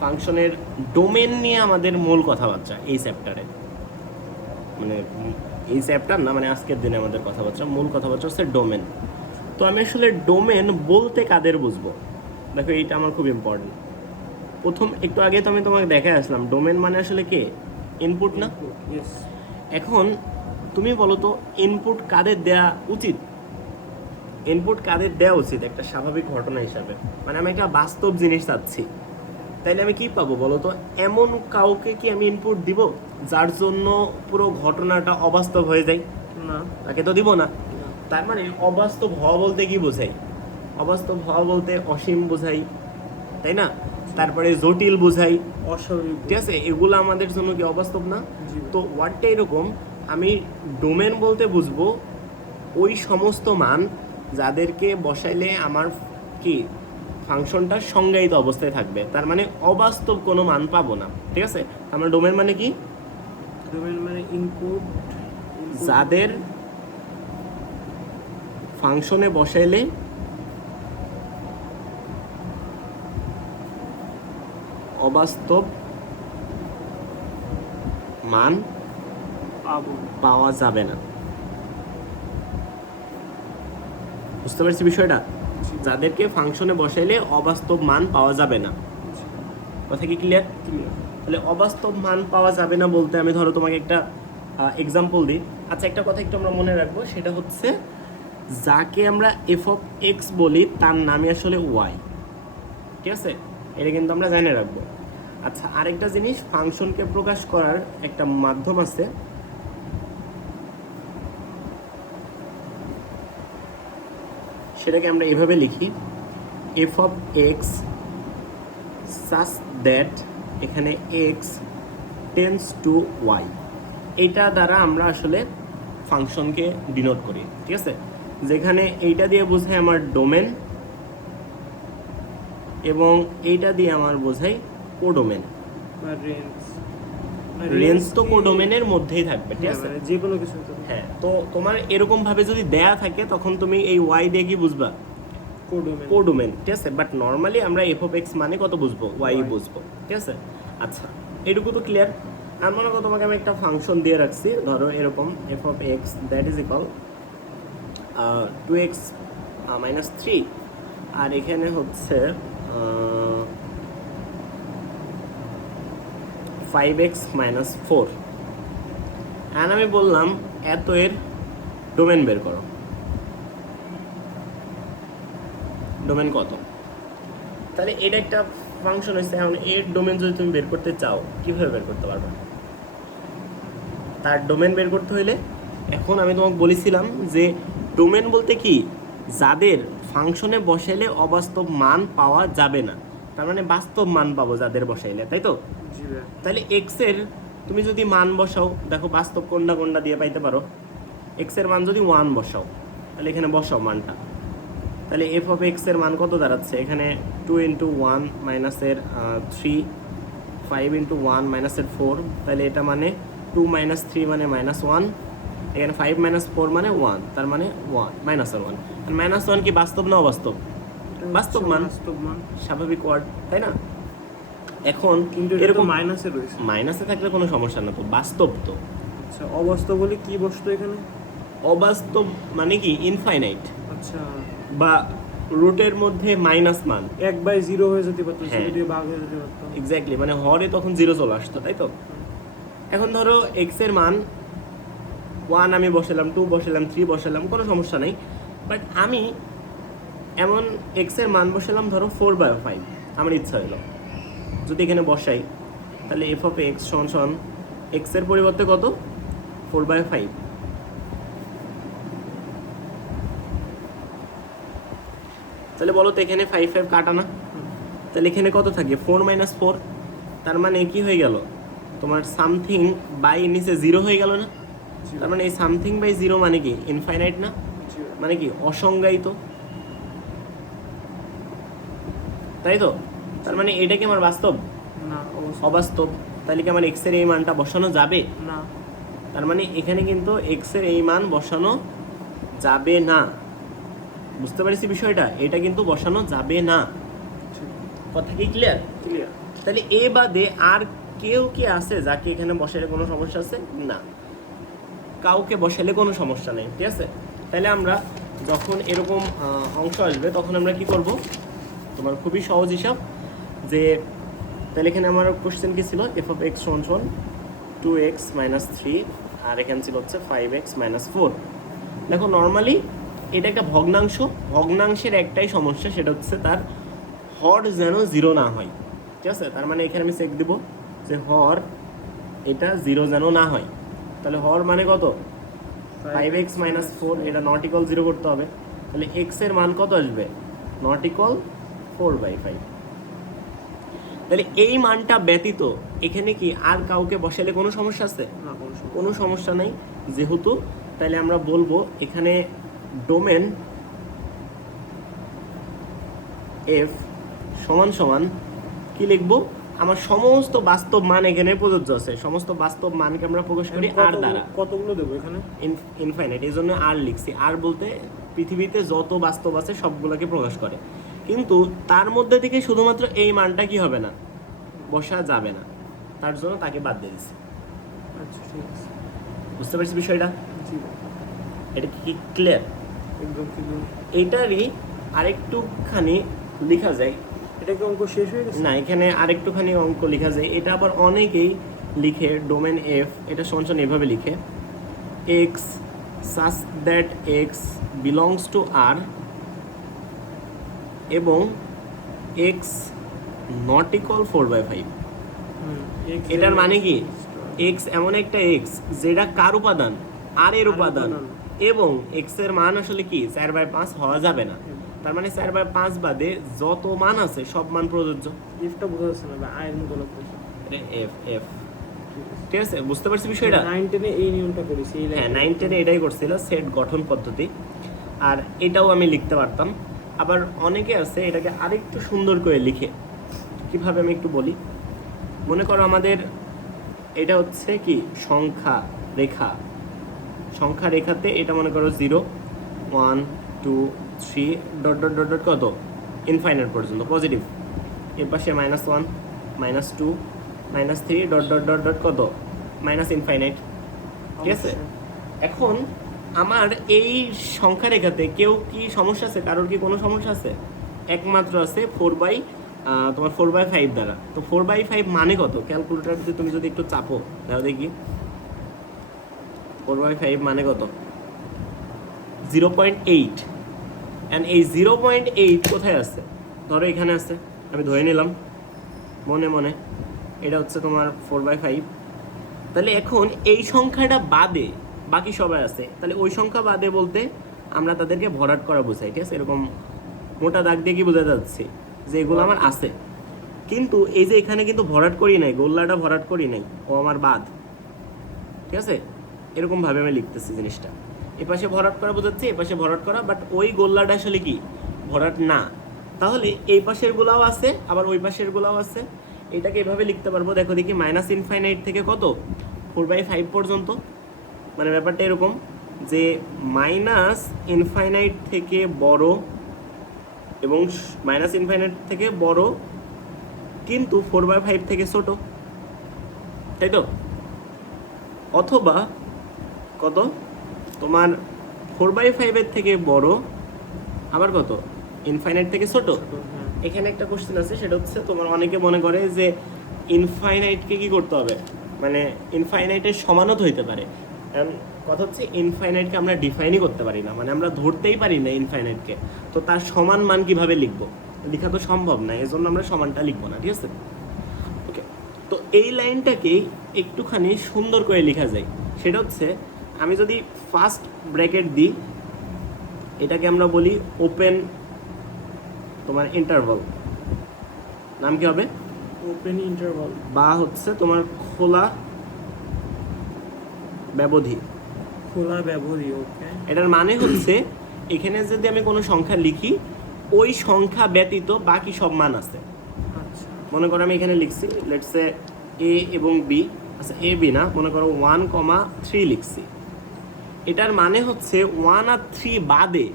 ফাংশনের ডোমেন নিয়ে আমাদের মূল কথাবার্তা এই চ্যাপ্টারে, মানে এই চ্যাপ্টার না, মানে আজকের দিনে আমাদের কথাবার্তা, মূল কথাবার্তা হচ্ছে ডোমেন। তো আমি আসলে ডোমেন বলতে কাদের বুঝবো? দেখো এইটা আমার খুব ইম্পর্টেন্ট। প্রথম একটু আগে তো আমি তোমাকে দেখাই আসলাম ডোমেন মানে আসলে কে? ইনপুট না? ইয়েস। এখন তুমি বলো তো ইনপুট কাদের দেয়া উচিত? ইনপুট কাদের দেওয়া উচিত একটা স্বাভাবিক ঘটনা হিসাবে? মানে আমি একটা বাস্তব জিনিস চাচ্ছি, তাইলে আমি কি পাবো বলো তো? এমন কাউকে কি আমি ইনপুট দিব যার জন্য পুরো ঘটনাটা অবাস্তব হয়ে যায়? না। তাকে তো দিব না। তার মানে অবাস্তব হওয়া বলতে কি বোঝাই? অবাস্তব হওয়া বলতে অসীম বোঝাই, তাই না? তারপরে জটিল বোঝাই, অস্বাভাবিক। ঠিক আছে? এগুলো আমাদের জন্য কি অবাস্তব না? জি। তো ওয়ার্ডটা এরকম, আমি ডোমেন বলতে বুঝবো ওই সমস্ত মান যাদেরকে বসাইলে আমার কি ফাংশনটা সংজ্ঞায়িত অবস্থায় থাকবে, তার মানে অবাস্তব কোনো মান পাবো না, ঠিক আছে? আমার ডোমেন মানে কি? ডোমেন মানে ইনপুট যাদের ফাংশনে বসাইলে অবাস্তব মান পাবো। পাওয়া যাবে না। বুঝতে পারছি বিষয়টা? যাদেরকে ফাংশনে বসাইলে অবাস্তব মান পাওয়া যাবে না। কথা কি ক্লিয়ার? ক্লিয়ার। তাহলে অবাস্তব মান পাওয়া যাবে না বলতে আমি ধরো তোমাকে একটা এক্সাম্পল দিই। আচ্ছা, একটা কথা একটু আমরা মনে রাখবো, সেটা হচ্ছে যাকে আমরা এফ অফ এক্স বলি তার নামই আসলে ওয়াই, ঠিক আছে? এটা কিন্তু আমরা জেনে রাখবো। আচ্ছা, আরেকটা জিনিস, ফাংশনকে প্রকাশ করার একটা মাধ্যম আছে, সেটাকে আমরা এভাবে লিখি, F of x such that এখানে এক্স টেন্স টু ওয়াই, এইটা দ্বারা আমরা আসলে ফাংশনকে ডিনোট করি, ঠিক আছে? যেখানে এইটা দিয়ে বোঝায় আমার ডোমেন এবং এইটা দিয়ে আমার বোঝায় কোডোমেন। বা রেঞ্জ, রেঞ্জ তো কোডোমেনের মধ্যেই থাকবে, ঠিক আছে? যে কোনো কিছু হতে পারে। হ্যাঁ, তো তোমার এরকম ভাবে যদি দেয়া থাকে তখন তুমি এই ওয়াই দিয়ে কি বুঝবা? কোডোমেন। কোডোমেন, ঠিক আছে? বাট নর্মালি আমরা এফ অফ এক্স মানে কত বুঝবো? ওয়াই Y বুঝবো, ঠিক আছে? আচ্ছা, এটুকু তো ক্লিয়ার। আর মনে করো তোমাকে আমি একটা ফাংশন দিয়ে রাখছি, ধরো এরকম F of x that is equal 2x minus 3, আর এখানে হচ্ছে 5x মাইনাস 4, আর আমি বললাম এত এর ডোমেন বের করো। ডোমেন কত? তাহলে এটা একটা ফাংশন হয়েছে। এখন এর ডোমেন যদি তুমি বের করতে চাও, কিভাবে বের করতে পারবে? তার ডোমেন বের করতে হইলে এখন আমি তোমাকে বলেছিলাম যে ডোমেন বলতে কি, যাদের ফাংশনে বসাইলে অবাস্তব মান পাওয়া যাবে না, তার মানে বাস্তব মান পাবো যাদের বসাইলে, তাই তো? জি ভাই। তাহলে এক্স এর তুমি যদি মান বসাও, দেখো বাস্তব কোনটা কোনটা দিয়ে পাইতে পারো। এক্স এর মান যদি 1 বসাও, তাহলে এখানে বসাও মানটা, তাহলে এফ অফ এক্স এর মান কত দাঁড়াচ্ছে? এখানে 2 ইন্টু 1 মাইনাসের 3, 5 ইন্টু 1 মাইনাসের 4, তাহলে এটা মানে 2 মাইনাস 3 মানে -1, এখানে 5 মাইনাস 4 মানে 1, তার মানে 1 -1। আর -1 কি বাস্তব না অবাস্তব? বাস্তব মান, বাস্তব মান, স্বাভাবিক ওয়ার্ড, তাই না? এখন কিন্তু এরকম মাইনাসে রয়েছে। মাইনাসে থাকলে কোনো সমস্যা না, তো বাস্তব তো। আচ্ছা, অবাস্তব বলে কি বস্তু এখানে? অবাস্তব মানে কি ইনফাইনাইট, আচ্ছা, বা রুটের মধ্যে মাইনাস মান 1/0 হয়ে যেতে পারতো, হ্যাঁ। 0 দিয়ে ভাগ হয়ে যেতে পারতো। এক্স্যাক্টলি, মানে হরে তখন 0 চলে আসতো, তাই তো? এখন ধরো এক্স এর মান 1 আমি বসালাম, 2 বসালাম, 3 বসালাম, কোনো সমস্যা নেই। বাট আমি এমন এক্স এর মান বসালাম ধরো 4/5, আমার ইচ্ছা হলো যদি এখানে বসাই, তাহলে এফ অফ এক্স সমান এক্স এর পরিবর্তে কত? 4/5। তাহলে বলো তো এখানে 5 কাটা না, তাহলে এখানে কত থাকে? 4 মাইনাস 4, তার মানে কি হয়ে গেল? তোমার সামথিং বাই নিচে 0 হয়ে গেল না? তার মানে এই সামথিং বাই 0 মানে কি ইনফাইনাইট না? মানে কি অসংজ্ঞায়িত, তাই তো? তার মানে এটা কি আমার বাস্তব? না, অবাস্তব। তাহলে কি আমার এক্স এর এই মানটা বসানো যাবে না। তার মানে এখানে কিন্তু এক্স এর এই মান বসানো যাবে না। বুঝতে পারছি বিষয়টা? এটা কিন্তু বসানো যাবে না। কথা কি ক্লিয়ার? ক্লিয়ার। তাহলে এ বাদে আর কেউ কি আছে যাকে এখানে বসালে কোনো সমস্যা আছে? না, কাউকে বসালে কোনো সমস্যা নেই, ঠিক আছে? তাহলে আমরা যখন এরকম অংশ আসবে তখন আমরা কি করব? তোমার খুবই সহজ হিসাব, যে তাহলে এখানে আমার কোশ্চেন কি ছিল? এফ অফ এক্স সমান 2x মাইনাস 3, আর এখানে ছিল হচ্ছে 5x মাইনাস 4। দেখো নর্মালি এটা একটা ভগ্নাংশ, ভগ্নাংশের একটাই সমস্যা, সেটা হচ্ছে তার হর যেন 0 না হয়, ঠিক আছে? তার মানে এখানে আমি চেক দিব যে হর এটা 0 যেন না হয়। তাহলে হর মানে কত? 5x মাইনাস 4, এটা নট ইকুয়াল 0 করতে হবে। তাহলে x এর মান কত আসবে? Not equal 4/5। তাহলে এই মানটা ব্যতীত এখানে কি আর কাউকে বসালে কোনো সমস্যা আছে? না, কোনো সমস্যা নেই। যেহেতু তাহলে আমরা বলবো এখানে ডোমেন এফ সমান সমান কি লিখবো? আমার সমস্ত বাস্তব মান এখানে প্রযোজ্য আছে, সমস্ত বাস্তব মানকে আমরা প্রকাশ করি আর দ্বারা। কতগুলো দেবো এখানে? ইনফাইনাইট, এই জন্য আর লিখছি। আর বলতে পৃথিবীতে যত বাস্তব আছে সবগুলোকে প্রকাশ করে, কিন্তু তার মধ্যে থেকে শুধুমাত্র এই মানটা কি হবে না, বসা যাবে না, তার জন্য তাকে বাদ দিয়ে দিচ্ছি। আচ্ছা, ঠিক আছে। বুঝতে পারছি বিষয়টা? জি, এটা কি ক্লিয়ার? একদম ক্লিয়ার। এইটারই আরেকটুখানি লেখা যায়। এটা কি অঙ্ক শেষ হয়ে গেছে? না, এখানে আরেকটুখানি অঙ্ক লেখা যায়। এটা আবার অনেকেই লিখে ডোমেন এফ এটা সমান এভাবে লিখে, X such that X belongs to R এবং এক্স নট ইকুয়াল 4/5। এটার মানে কি? এক্স এমন একটা এক্স যেটা কার উপাদান? আর এর উপাদান, এবং এক্স এর মান আসলে কি 4/5 হওয়া যাবে না। তার মানে 4/5 বাদে যত মান আছে সব মান প্রযোজ্য। ইফটা বোঝা যাচ্ছে না ভাই, আয়ের মতো লাগতেছে। এফ এফ ঠিক আছে, বুঝতে পারছি বিষয়টা। 9-10 এই নিয়মটা করেছি এই হ্যাঁ 9-10 এটাই করছিল সেট গঠন পদ্ধতি, আর এটাও আমি লিখতে পারতাম। আবার অনেকে আছে এটাকে আরেকটু সুন্দর করে লিখে, কিভাবে আমি একটু বলি। মনে করো আমাদের এটা হচ্ছে কি সংখ্যা রেখা, সংখ্যা রেখাতে এটা মনে করো 0 1 2 3 ডট ডট ডট ডট কত ইনফাইনাইট পর্যন্ত পজিটিভ, এর পাশে -1 -2 -3 ডট ডট ডট ডট কত ইনফাইনাইট। ঠিক আছে, এখন আমার এই সংখ্যা রেখাতে কেউ কি সমস্যা আছে, কারোর কি কোনো সমস্যা আছে? একমাত্র আছে 4/5 দ্বারা। তো 4/5 মানে কত? ক্যালকুলেটরতে তুমি যদি একটু চাপো তাহলে দেখি 4/5 মানে কত, 0.8। অ্যান্ড এই 0.8 কোথায় আছে? ধরো এখানে আছে, আমি ধরে নিলাম মনে মনে এটা হচ্ছে তোমার 4/5। তাহলে এখন এই সংখ্যাটা বাদে বাকি সবাই আছে, তাহলে ওই সংখ্যা বাদে বলতে আমরা তাদেরকে ভরাট করা বোঝাই। ঠিক আছে, এরকম মোটা দাগ দিয়ে কি বোঝা যাচ্ছে যে এগুলো আমার আছে, কিন্তু এই যে এখানে কিন্তু ভরাট করি নাই, গোল্লাটা ভরাট করি নাই, ও আমার বাদ। ঠিক আছে, এরকম ভাবে আমি লিখতেছি জিনিসটা, এ পাশে ভরাট করা বোঝাচ্ছে, এ পাশে ভরাট করা, বাট ওই গোল্লাটা আসলে কি ভরাট না। তাহলে এই পাশের গুলাও আছে আবার ওই পাশের গুলাও আছে। এটাকে এভাবে লিখতে পারবো, দেখো দেখি -ইনফাইনাইট থেকে কত 4/5 পর্যন্ত। মানে ব্যাপারটা এরকম যে -ইনফাইনাইট থেকে বড় এবং -ইনফাইনাইট থেকে বড় কিন্তু 4/5 থেকে ছোট, তাই তো? অথবা কত তোমার 4/5 এর থেকে বড় আবার কত ইনফাইনাইট থেকে ছোট। হ্যাঁ। এখানে একটা কোশ্চেন আছে, সেটা হচ্ছে তোমার অনেকে মনে করে যে ইনফাইনাইটকে কি করতে হবে, মানে ইনফাইনাইটের সমানও তো হইতে পারে। কারণ কথা হচ্ছে ইনফাইনাইটকে আমরা ডিফাইনই করতে পারি না, মানে আমরা ধরতেই পারি না ইনফাইনাইটকে, তো তার সমান মান কিভাবে লিখবো? লেখা তো সম্ভব না, এজন্য আমরা সমানটা লিখবো না। ঠিক আছে, ওকে। তো এই লাইনটাকে একটুখানি সুন্দর করে লেখা যায়, সেটা হচ্ছে আমি যদি ফার্স্ট ব্র্যাকেট দিই, এটাকে আমরা বলি ওপেন তোমার ইন্টারভাল, নাম কি হবে? ওপেন ইন্টারভাল বা হচ্ছে তোমার খোলা ব্যবধি। খোলা ব্যবধি। ওকে, এটার মানে হচ্ছে এখানে যদি আমি কোনো সংখ্যা লিখি, ওই সংখ্যা ব্যতীত বাকি সব মান আছে। আচ্ছা মনে করো আমি এখানে লিখছি লেটস সে এ এবং বি, আচ্ছা এ বি না, মনে করো 1,3 লিখছি। এটার মানে হচ্ছে 1 আর 3 বাদে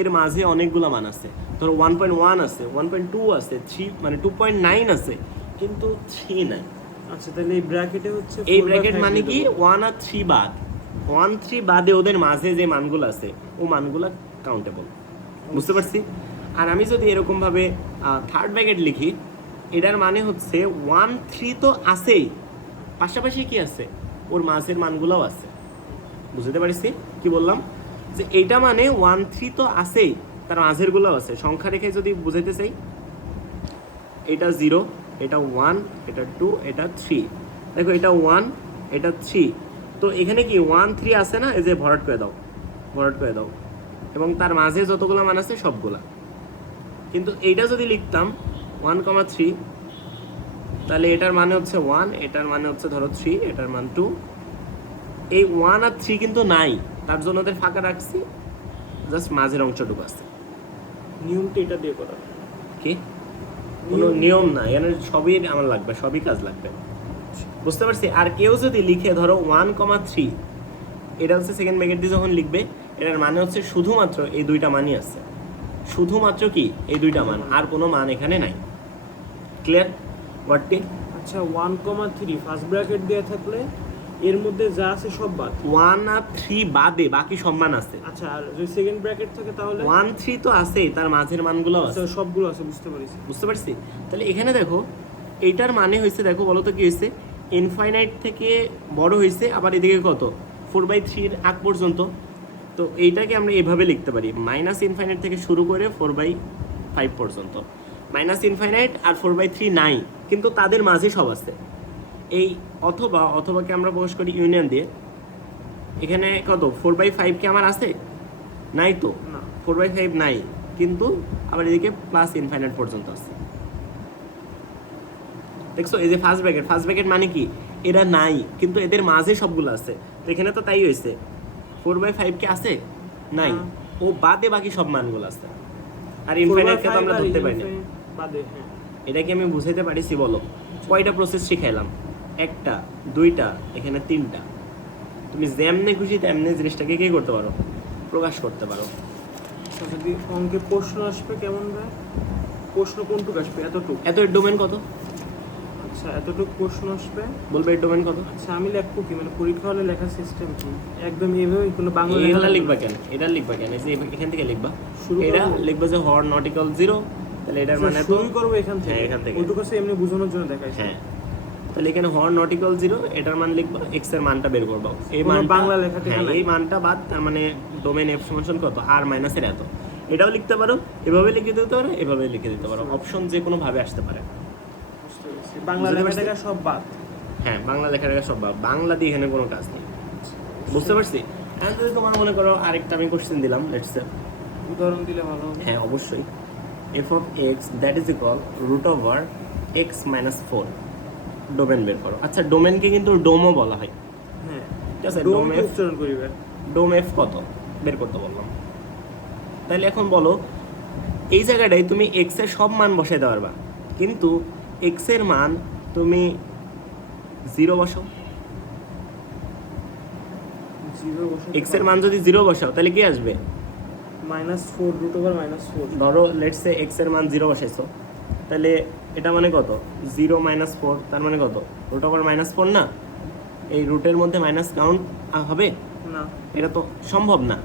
এর মাঝে অনেকগুলো মান আছে। ধরো 1.1 আছে, 1.2 আছে, 3 মানে 2.9 আছে, কিন্তু 3 নাই। আচ্ছা, তাহলে এই ব্র্যাকেটে হচ্ছে এই 4/5 ব্র্যাকেট মানে কি দিয়ে দেবো। 1 আর 3 বাদ, 1 3 বাদে ওদের মাঝে যে মানগুলো আছে ও মানগুলো কাউন্টেবল। বুঝতে পারছি? আর আমি যদি এরকম ভাবে থার্ড ব্র্যাকেট লিখি, এটার মানে হচ্ছে 1 3 তো আছেই, পাশাপাশি কি আছে ওর মাঝের মানগুলোও আছে। বুঝতে পারছি কি বললাম? যে এইটা মানে 1 3 তো আছেই, তার মাঝের গুলো আছে। সংখ্যা রেখে যদি বুঝাইতে চাই, এটা 0, এটা 1, এটা 2, এটা 3। দেখো এটা 1, এটা 3, তো এখানে কি 1 3 আছে না, এই যে ভরাট করে দাও, ভরাট করে দাও, এবং তার মাঝে যতগুলো মান আছে সবগুলা। কিন্তু এইটা যদি লিখতাম 1,3, তাহলে এটার মানে হচ্ছে 1, এটার মানে হচ্ছে ধরো 3, এটার মান 2। এই 1 আর 3 কিন্তু নাই, তার জন্য ওদের ফাঁকা রাখছি, জাস্ট মাঝের অংশটুকু আছে। নিয়মটা এটা দিয়ে করা। কি কোনো নিয়ম না, এখানে সবই আমার লাগবে, সবই কাজ লাগবে। বুঝতে পারছি? আর কেউ যদি লিখে ধরো 1,3, এটা হচ্ছে সেকেন্ড ব্র্যাকেট দিয়ে যখন লিখবে, এটার মানে হচ্ছে শুধুমাত্র এই দুইটা মানই আছে, শুধুমাত্র কি এই দুইটা মান, আর কোনো মান এখানে নাই। ক্লিয়ার ওয়ার্ডটি? আচ্ছা, 1,3 ফার্স্ট ব্র্যাকেট দেওয়া থাকলে এর মধ্যে যা আছে সব বাদ। 1 আর 3 বাদে বাকি সব মান আছে। আচ্ছা, আর যদি সেকেন্ড ব্র্যাকেট থাকে তাহলে 1 3 তো আছেই, তার মাঝের মানগুলো আছে। আচ্ছা, সবগুলো আছে, বুঝতে পারছি। বুঝতে পারছি? তাহলে এখানে দেখো এইটার মানে হয়েছে, দেখো বলো তো কি হয়েছে, ইনফাইনাইট থেকে বড় হয়েছে, আবার এদিকে কত 4/3 আগ পর্যন্ত। তো এইটাকে আমরা এভাবে লিখতে পারি, -ইনফাইনাইট থেকে শুরু করে 4/5 পর্যন্ত। -ইনফাইনাইট আর 4/3 নাই, কিন্তু তাদের মাঝে সব আছে। এই অথবাকে আমরা প্রকাশ করি ইউনিয়ন দিয়ে। এখানে কত 4/5 কি আমার আছে? নাই তো, না। 4/5 নাই, কিন্তু আবার এদিকে প্লাস ইনফাইনাইট পর্যন্ত আছে। দেখছো এই যে ফার্স্ট ব্র্যাকেট মানে কি, এরা নাই কিন্তু এদের মাঝে সবগুলো আছে। তো এখানে তো তাই হয়েছে, 4/5 কি আছে? নাই, ও বাদে বাকি সব মানগুলো আছে। আর ইনফাইনাইটকে তো আমরা ধরতে পারি না। বাদে, হ্যাঁ। এটা কি আমি বুঝাইতে পারিছি বলো? কয়টা প্রসেস শিখাইলাম? একটা, দুইটা, এখানে তিনটা। তুমি যেমনে খুশি তেমনি জিনিসটাকে কি করতে পারো, প্রকাশ করতে পারো। যদি অঙ্কে প্রশ্ন আসবে কেমন ভাই? প্রশ্ন কোনটুকু আসবে? এতটুকু? এত এর ডোমেন কত? আচ্ছা, এতটুকু প্রশ্ন আসবে, বলবে এর ডোমেন কত? আচ্ছা আমি লিখবো কি, মানে পরীক্ষা হলে লেখার সিস্টেম কি একদম এইভাবে? কোনো বাংলা এটা লিখবা কেন? এটা লিখবা কেন? এই যে এখান থেকে লিখবা, শুরু এটা করবো? লিখবা যে হর নট ইকুয়াল 0, তাহলে এটার মানে তো শুরু করবো এখান থেকে? হ্যাঁ, এখান থেকে। ওইটুকু আছে এমনি বোঝানোর জন্য দেখাইছি। হ্যাঁ, তাহলে এখানে হর নট ইকুয়াল 0, এটার মান লিখবা, x এর মানটা বের করবা। এই কোনো মানটা বাংলা লেখা টেখা হ্যাঁ, নাই? এই মানটা বাদ, তার মানে ডোমেন f সমান কত, r মাইনাস এর এত। এটাও লিখতে পারো, এভাবে লিখে দিতে পারো, এভাবে লিখে দিতে পারো, অপশন যে কোনো ভাবে আসতে পারে। বুঝতে পেরেছি। বাংলা বুঝতে লেখা পারছি? টেখা সব বাদ। হ্যাঁ, বাংলা লেখাটা সব বাদ, বাংলা দিয়ে এখানে কোনো কাজ নেই। বুঝতে পারছি? এখন যদি তোমার মনে করো আরেকটা আমি কোশ্চেন দিলাম, লেটস সে, উদাহরণ দিলে ভালো হবে। হ্যাঁ অবশ্যই, f of x that is equal root over x minus 4, domain বের করো। আচ্ছা, ডোমেনকে কিন্তু ডোমও বলা হয়, হ্যাঁ, ঠিক আছে? ডোম ডোম কে f, উচ্চারণ করিবে। ডোম f কত বের করতে বললাম। তাহলে এখন বলো, এই জায়গাটায় তুমি x এর সব মান বসাইতে পারবা, কিন্তু x এর মান তুমি 0 বসাও। 0 বসে x এর মান যদি 0 বসাও তাহলে কি আসবে? -4 রুট ওভার -4। ধরো লেটস সে x এর মান 0 বসাইছো, তাহলে এটা মানে কত? 0 - 4, তার মানে কত? রুট ওভার -4 না? এই রুটের মধ্যে মাইনাস কাউন্ট হবে? না, এটা তো সম্ভব না।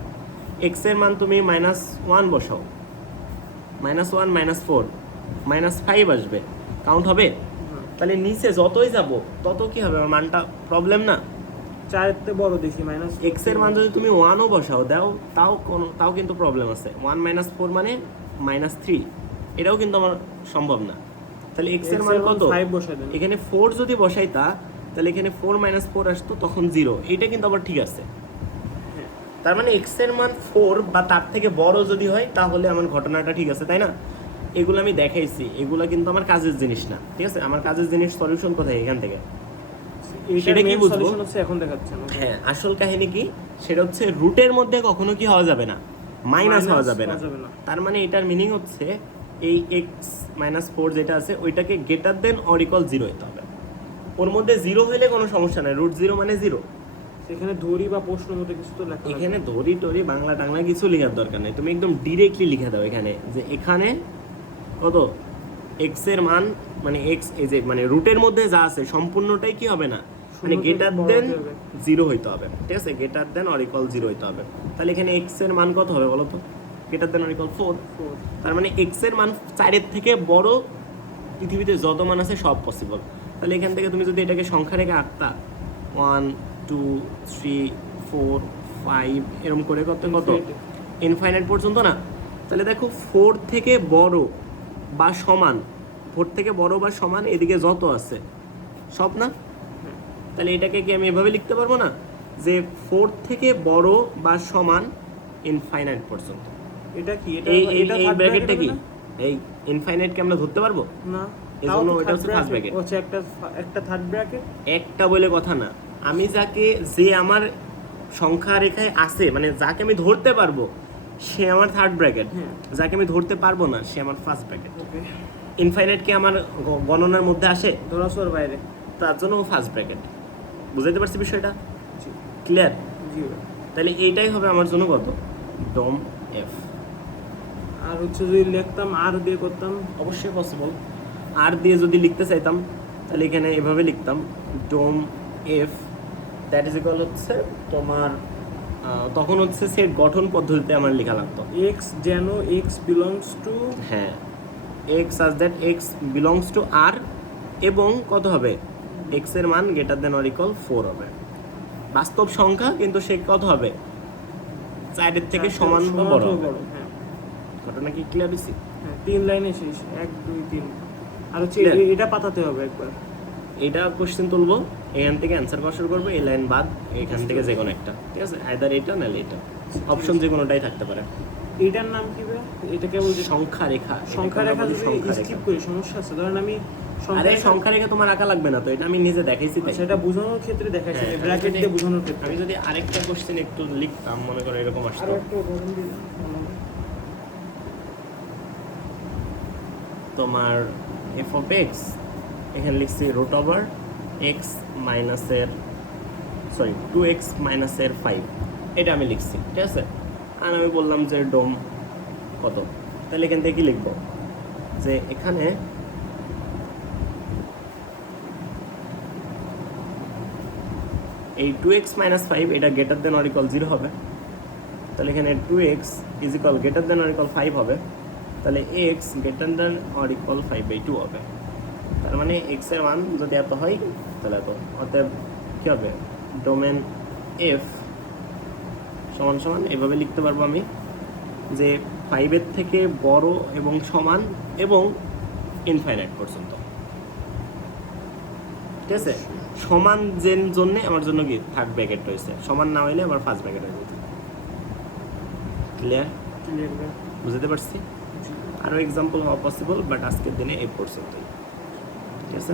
x এর মান তুমি -1 বসাও, -1 - 4 -5 আসবে, কাউন্ট হবে? তাহলে নিচে যতই যাব তত কি হবে, আমার মানটা প্রবলেম না? 4 এর থেকে বড় দেখি মাইনাস। x এর মান যদি তুমি 1ও বসাও দাও, তাও কিন্তু প্রবলেম আছে। 1 - 4 মানে -3, এটাও কিন্তু আমার সম্ভব না। তাহলে x এর মান কত? 5 বসাই দেন। এখানে 4 যদি বসাইতা তাহলে এখানে 4 - 4 আসতো, তখন 0, এইটা কিন্তু আবার ঠিক আছে। তার মানে x এর মান 4 বা তার থেকে বড় যদি হয় তাহলে আমার ঘটনাটা ঠিক আছে, তাই না? এগুলো আমি দেখাইছি, এগুলো কিন্তু আমার কাজের জিনিস না, ঠিক আছে? আমার কাজের জিনিস সলিউশন কোথায়? এখান থেকে। সেটা কি বুঝবো? সলিউশন হচ্ছে এখন দেখাচ্ছেন। হ্যাঁ, আসল কাহিনী কি, সেটা হচ্ছে রুটের মধ্যে কখনো কি হওয়া যাবে না, মাইনাস হওয়া যাবে না। তার মানে এটার মিনিং হচ্ছে এই x - 4 যেটা আছে ওইটাকে গ্রেটার দেন অর ইকুয়াল 0 হতে হবে। ওর মধ্যে 0 হইলে কোনো সমস্যা নাই, রুট 0 মানে 0। সেখানে ধরি বা প্রশ্ন মতো কিছু তো লেখা এখানে ধরি টরি বাংলা টাংলা কিছু লেখার দরকার নেই, তুমি একদম ডিরেক্টলি লিখে দাও এখানে যে এখানে কত x এর মান, মানে x এই যে মানে রুটের মধ্যে যা আছে সম্পূর্ণটাই কি হবে না, মানে গ্রেটার দেন 0 হইতে হবে, ঠিক আছে? গ্রেটার দেন অর ইকুয়াল 0 হইতে হবে। তাহলে এখানে x এর মান কত হবে বলো তো? Greater than or equal 4। তার মানে x এর মান 4 এর থেকে বড় পৃথিবীতে যত মান আছে সব পসিবল। তাহলে এখান থেকে তুমি যদি এটাকে সংখ্যা রেখে আঁকতা 1 2 3 4 5 এরকম করে কত ইনফাইনাইট পর্যন্ত না? তাহলে দেখো 4 থেকে বড় বা সমান, 4 থেকে বড় বা সমান এদিকে যত আছে সব না? তাহলে এটাকে কি আমি এভাবে লিখতে পারবো না যে 4 থেকে বড় বা সমান ইনফাইনাইট পর্যন্ত? এটা কি? এটা এই ব্র্যাকেটটা কি? এই ইনফাইনাইটকে আমরা ধরতে পারবো না, এজন্য ওইটা হচ্ছে ফার্স্ট ব্র্যাকেট। আচ্ছা, একটা থার্ড ব্র্যাকেট। একটা বলে কথা না, আমি যাকে, যে আমার সংখ্যা রেখায় আছে, মানে যাকে আমি ধরতে পারবো সে আমার থার্ড ব্র্যাকেট, যাকে আমি ধরতে পারবো না সে আমার ফার্স্ট ব্র্যাকেট। ওকে, ইনফাইনাইট কি আমার গণনার মধ্যে আসে? ধরাছোঁয়ার বাইরে। তার জন্য ও ফার্স্ট ব্র্যাকেট। বুঝাইতে পারছি বিষয়টা? জি ক্লিয়ার? জি। তাহলে এইটাই হবে আমার জন্য কত, ডোম এফ। আর হচ্ছে যদি লিখতাম আর দিয়ে করতাম, অবশ্যই পসিবল। আর দিয়ে যদি লিখতে চাইতাম তাহলে এখানে এভাবে লিখতাম, ডোম এফ দ্যাট ইজ ইকুয়াল হচ্ছে তোমার তখন হচ্ছে সেট গঠন পদ্ধতিতে আমার লেখা লাগতো এক্স যেন এক্স বিলংস টু, হ্যাঁ, X such that X belongs to R, এবং কত হবে, এক্স এর মান গ্রেটার দেন অর ইকুয়াল 4 হবে। বাস্তব সংখ্যা কিন্তু সে কত হবে, 4 এর থেকে সমান বা বড় হবে। হ্যাঁ, ঘটনা কি ক্লিয়ার হয়েছে? হ্যাঁ, 3 লাইনে শেষ, 1 2 3। আর হচ্ছে এটা পাতাতে হবে একবার। এটা কোশ্চেন তুলবো, এখান থেকে অ্যান্সার করা শুরু করবো, এই লাইন বাদ এখান থেকে যে কোনো একটা, ঠিক আছে? আইদার এটা নাহলে এটা, অপশন যে কোনোটাই থাকতে পারে। এটার নাম কি ভাই? এটাকে বলছে সংখ্যা রেখা। সংখ্যা এটাকে রেখা আমরা বলি যদি সংখ্যা স্কিপ রেখা। করি সমস্যা আছে? ধরেন আমি আরে সংখ্যা রেখা তোমার আঁকা লাগবে না তো, এটা আমি নিজে দেখাইছি তাই। সেটা বোঝানোর ক্ষেত্রে দেখাচ্ছি, হ্যাঁ, ব্র্যাকেট আমি দিয়ে যদি- বোঝানোর ক্ষেত্রে। আমি যদি আরেকটা কোশ্চেন একটু লিখতাম, মনে করো এরকম আসতো, আরো একটা উদাহরণ দিলে ভালো হবে। তোমার এফ অফ এক্স, এখানে লিখছি রুট ওভার এক্স মাইনাসের সরি 2x মাইনাসের 5, এটা আমি লিখছি, ঠিক আছে। আর আমি বললাম যে ডোম কত, তাহলে এখান থেকে কি লিখবো, যে এখানে এই 2x মাইনাস 5 এটা গ্রেটার দেন অর ইকুয়াল 0 হবে, তাহলে এখানে 2x is equal greater than or equal 5 হবে, তাহলে x greater than or equal 5/2 হবে। তার মানে x এর মান যদি এত হয় তাহলে এত, অতএব কী হবে, ডোমেন f সমান সমান এভাবে লিখতে পারবো আমি, যে 5-এর থেকে বড় এবং সমান এবং ইনফাইনাইট পর্যন্ত, ঠিক আছে। সমান জন্য আমার জন্য কি থার্ড ব্র্যাকেট রয়েছে, সমান না হইলে আমার ফার্স্ট ব্র্যাকেট হয়ে যেত। ক্লিয়ার? বুঝতে পারছি? আরও এক্সাম্পল হওয়া পসিবল, বাট আজকের দিনে এই পর্যন্তই, ঠিক আছে।